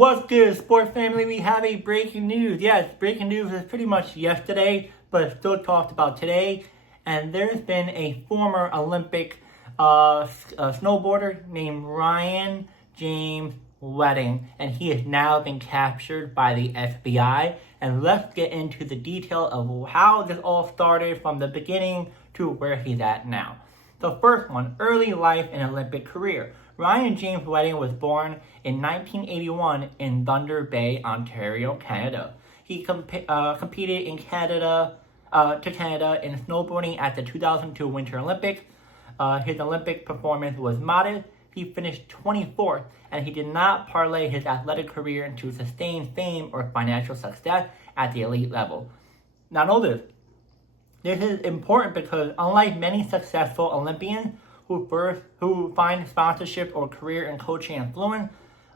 What's good, sports family? We have a breaking news. Yes, breaking news is pretty much yesterday, but it's still talked about today. And there's been a former Olympic snowboarder named Ryan James Wedding, and he has now been captured by the FBI. And let's get into the detail of how this all started from the beginning to where he's at now. The first one, early life and Olympic career. Ryan James Wedding was born in 1981 in Thunder Bay, Ontario, Canada. He competed in Canada in snowboarding at the 2002 Winter Olympics. His Olympic performance was modest. He finished 24th, and he did not parlay his athletic career into sustained fame or financial success at the elite level. Now know this. This is important because unlike many successful Olympians who find sponsorship or career in coaching and influence,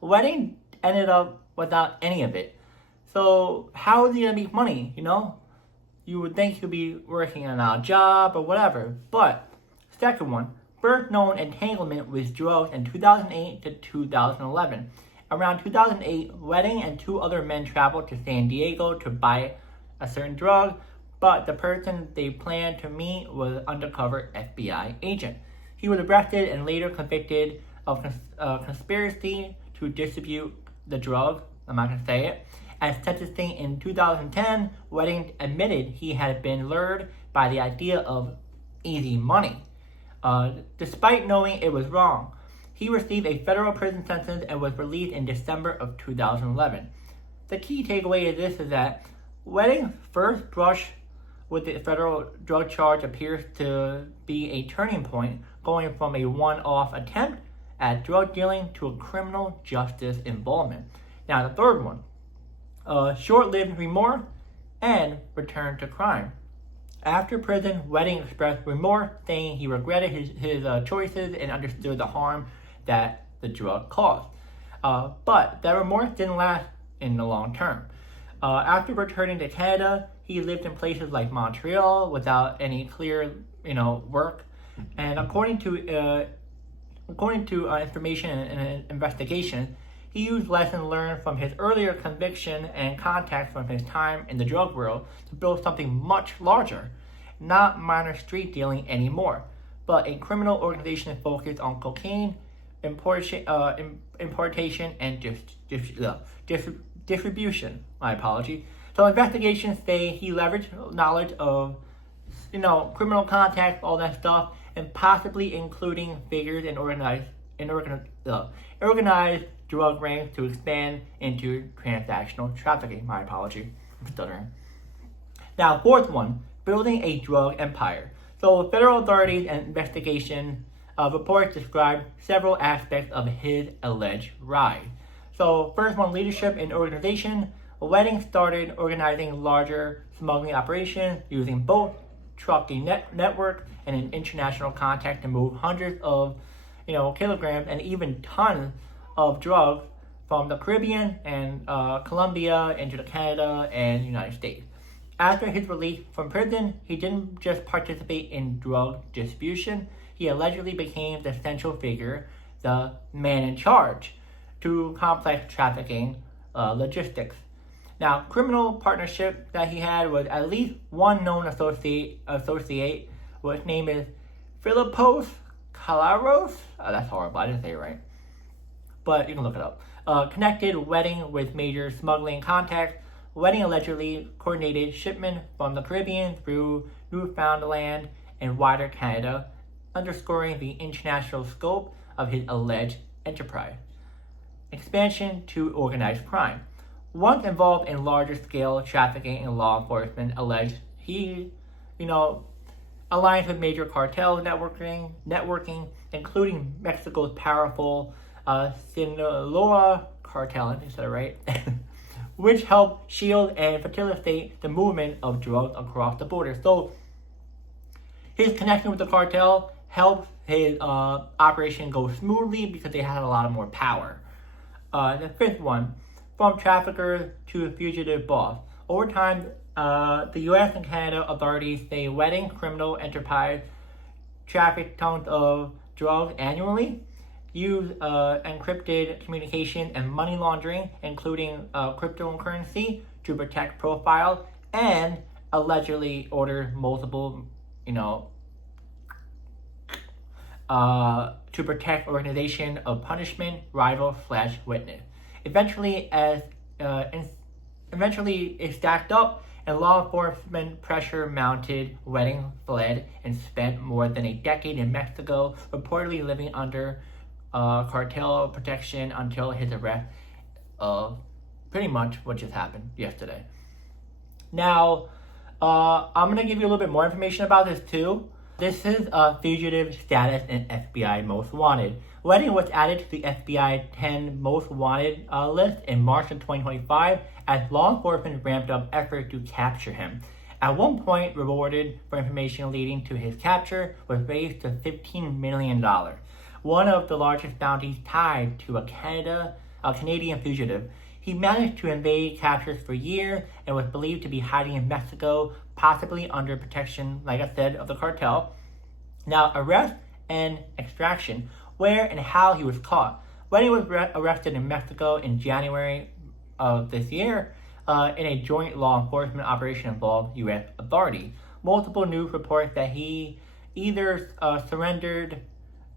Wedding ended up without any of it. So how is he gonna make money? You would think he'd be working on a job or whatever. But second one, first known entanglement with drugs in 2008 to 2011. Around 2008, Wedding and two other men traveled to San Diego to buy a certain drug, but the person they planned to meet was an undercover FBI agent. He was arrested and later convicted of conspiracy to distribute the drug. I'm not going to say it. At sentencing in 2010, Wedding admitted he had been lured by the idea of easy money. Despite knowing it was wrong, he received a federal prison sentence and was released in December of 2011. The key takeaway of this is that Wedding's first brush with the federal drug charge appears to be a turning point, going from a one-off attempt at drug dealing to a criminal justice involvement. Now the third one, short-lived remorse and return to crime. After prison, Wedding expressed remorse, saying he regretted his choices and understood the harm that the drug caused. But that remorse didn't last in the long term. After returning to Canada, he lived in places like Montreal without any clear, work. And according to information and investigation, he used lessons learned from his earlier conviction and contacts from his time in the drug world to build something much larger, not minor street dealing anymore, but a criminal organization focused on cocaine, importation and distribution. My apology. So investigations say he leveraged knowledge of, criminal contacts, all that stuff, and possibly including figures in organized drug rings to expand into transactional trafficking. My apology. I'm stuttering. Now, fourth one, building a drug empire. So federal authorities and investigation reports describe several aspects of his alleged rise. So first one, leadership and organization. Wedding started organizing larger smuggling operations using both trucking network and an international contact to move hundreds of kilograms and even tons of drugs from the Caribbean and Colombia into Canada and United States. After his release from prison, he didn't just participate in drug distribution. He allegedly became the central figure, the man in charge, to complex trafficking logistics. Now, criminal partnership that he had was at least one known associate, which name is Philippos Kalaros. Oh, that's horrible. I didn't say it right, but you can look it up. Connected Wedding with major smuggling contacts. Wedding allegedly coordinated shipment from the Caribbean through Newfoundland and wider Canada, underscoring the international scope of his alleged enterprise. Expansion to organized crime. Once involved in larger scale trafficking and law enforcement, alleged he, aligns with major cartel networking, including Mexico's powerful Sinaloa cartel, is that right? Which helped shield and facilitate the movement of drugs across the border. So his connection with the cartel helped his operation go smoothly because they had a lot more power. The fifth one, from trafficker to fugitive boss. Over time, the U.S. and Canada authorities say Wedding criminal enterprise trafficked tons of drugs annually, use encrypted communication and money laundering, including cryptocurrency, to protect profile, and allegedly ordered multiple, to protect organization of punishment, rival / witness. Eventually, it stacked up, and law enforcement pressure mounted. Wedding fled and spent more than a decade in Mexico, reportedly living under cartel protection until his arrest. Pretty much what just happened yesterday. Now, I'm going to give you a little bit more information about this too. This is fugitive status and FBI most wanted. Wedding was added to the FBI 10 most wanted list in March of 2025 as law enforcement ramped up efforts to capture him. At one point, rewarded for information leading to his capture was raised to $15 million, one of the largest bounties tied to a Canadian fugitive. He managed to evade captures for years and was believed to be hiding in Mexico, possibly under protection, like I said, of the cartel. Now, arrest and extraction. Where and how he was caught. Wedding was arrested in Mexico in January of this year in a joint law enforcement operation involved U.S. authorities. Multiple news reports that he either surrendered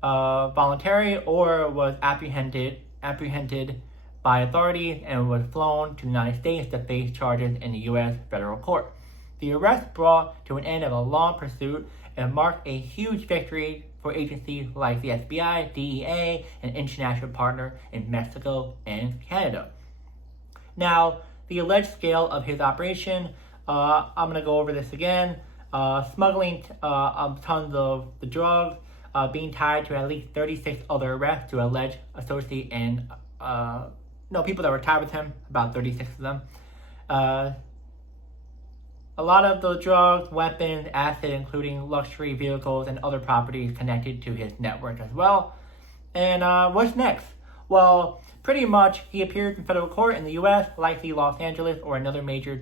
voluntarily or was apprehended by authorities and was flown to the United States to face charges in the U.S. federal court. The arrest brought to an end of a long pursuit and marked a huge victory for agencies like the FBI, DEA, and international partner in Mexico and Canada. Now, the alleged scale of his operation, I'm going to go over this again. Smuggling tons of the drugs, being tied to at least 36 other arrests to alleged associate and people that were tied with him, about 36 of them. A lot of the drugs, weapons, assets, including luxury vehicles and other properties connected to his network as well. And what's next? Well, pretty much he appeared in federal court in the U.S., likely Los Angeles or another major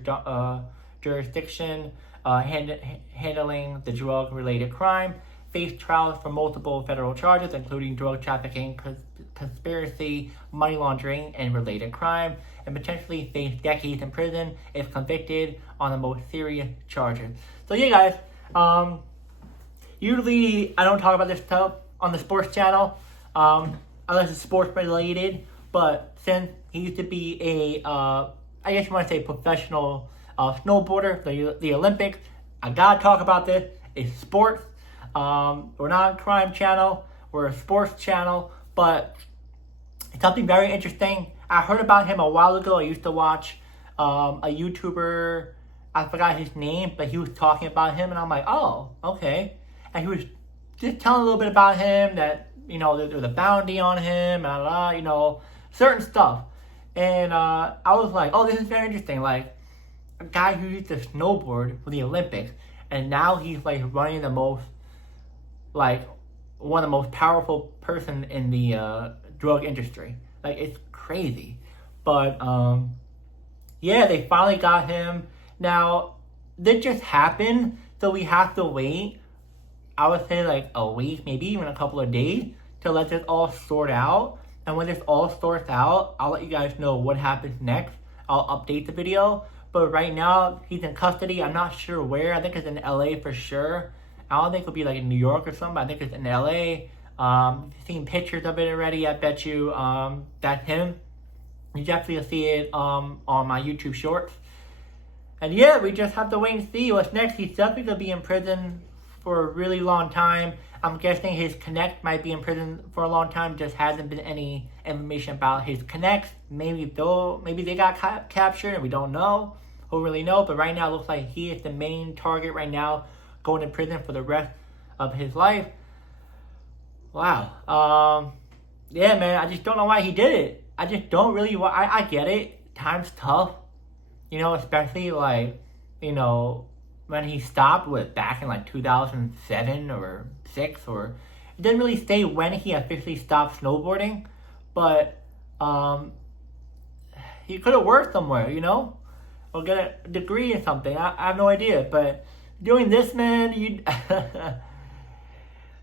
jurisdiction handling the drug-related crime. Faced trials for multiple federal charges, including drug trafficking, conspiracy, money laundering, and related crime, and potentially face decades in prison if convicted on the most serious charges. So yeah, guys, usually I don't talk about this stuff on the sports channel, unless it's sports related, but since he used to be a, I guess you want to say professional snowboarder, the Olympics, I gotta talk about this. It's sports. We're not a crime channel, we're a sports channel, but it's something very interesting. I heard about him a while ago. I used to watch a YouTuber, I forgot his name, but he was talking about him, and I'm like, oh, okay. And he was just telling a little bit about him, that, there was a bounty on him, certain stuff. And I was like, oh, this is very interesting. Like, a guy who used to snowboard for the Olympics, and now he's like running the most, like, one of the most powerful person in the drug industry. Like, it's crazy. But yeah, they finally got him. Now, this just happened, so we have to wait, I would say, like a week, maybe even a couple of days, to let this all sort out. And when this all sorts out, I'll let you guys know what happens next. I'll update the video. But right now, he's in custody. I'm not sure where. I think it's in LA for sure. I don't think it'll be like in New York or something. I think it's in LA. You've seen pictures of it already. I bet you that's him. You definitely see it on my YouTube shorts. And yeah, we just have to wait and see what's next. He's definitely going to be in prison for a really long time. I'm guessing his connect might be in prison for a long time. Just hasn't been any information about his connects. Maybe they got captured and we don't know. Who really know? But right now it looks like he is the main target right now, going to prison for the rest of his life. Wow. Yeah, man, I just don't know why he did it. I just don't really, I get it. Time's tough. Especially like, when he stopped back in like 2007 or 6, or it didn't really say when he officially stopped snowboarding, but he could have worked somewhere, or get a degree in something. I have no idea, but doing this, man,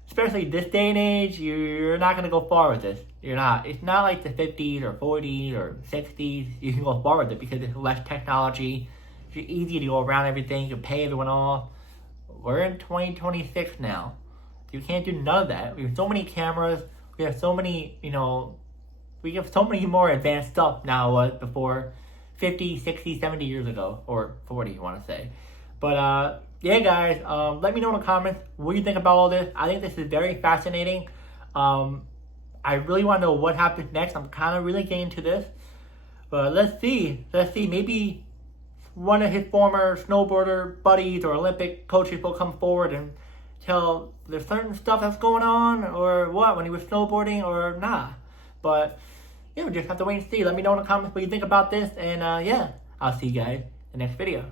especially this day and age, you're not going to go far with this. You're not. It's not like the 50s or 40s or 60s. You can go far with it because it's less technology. It's easy to go around everything. You can pay everyone off. We're in 2026 now. You can't do none of that. We have so many cameras. We have so many, we have so many more advanced stuff now than before 50, 60, 70 years ago. Or 40, you want to say. But, yeah, guys, let me know in the comments what you think about all this. I think this is very fascinating. I really want to know what happens next. I'm kind of really getting into this. But let's see. Maybe one of his former snowboarder buddies or Olympic coaches will come forward and tell there's certain stuff that's going on or what when he was snowboarding or not. But, we just have to wait and see. Let me know in the comments what you think about this. And, yeah, I'll see you guys in the next video.